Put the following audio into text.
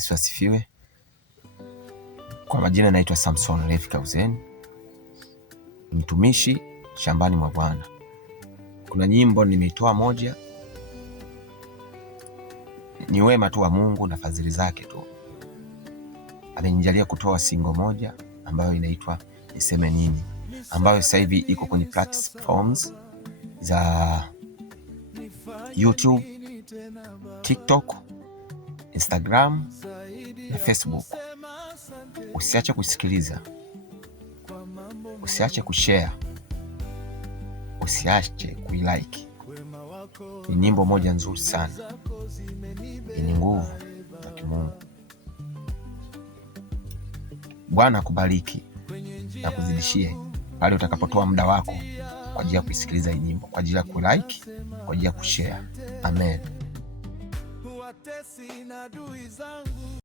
Yesu asifiwe. Kwa majina naitwa Samson Levi Kauzen, mtumishi shambani mwa Bwana. Kuna nyimbo nimeitoa moja, ni wema tu wa Mungu na fadhili zake tu. Amenijalia kutoa single moja ambayo inaitwa Niseme Nini, ambayo sasa hivi iko kwenye platforms za YouTube, TikTok, Instagram na Facebook. Usiache kusikiliza, usiache kushare, usiache kuilike. Ni nyimbo moja nzuri sana yenye nguvu za kimungu. Bwana akubariki na kuzidishie pale utakapotoa muda wako kwa ajili ya kusikiliza hii nyimbo, kwa ajili ya kulike, kwa ajili ya kushare. Amen.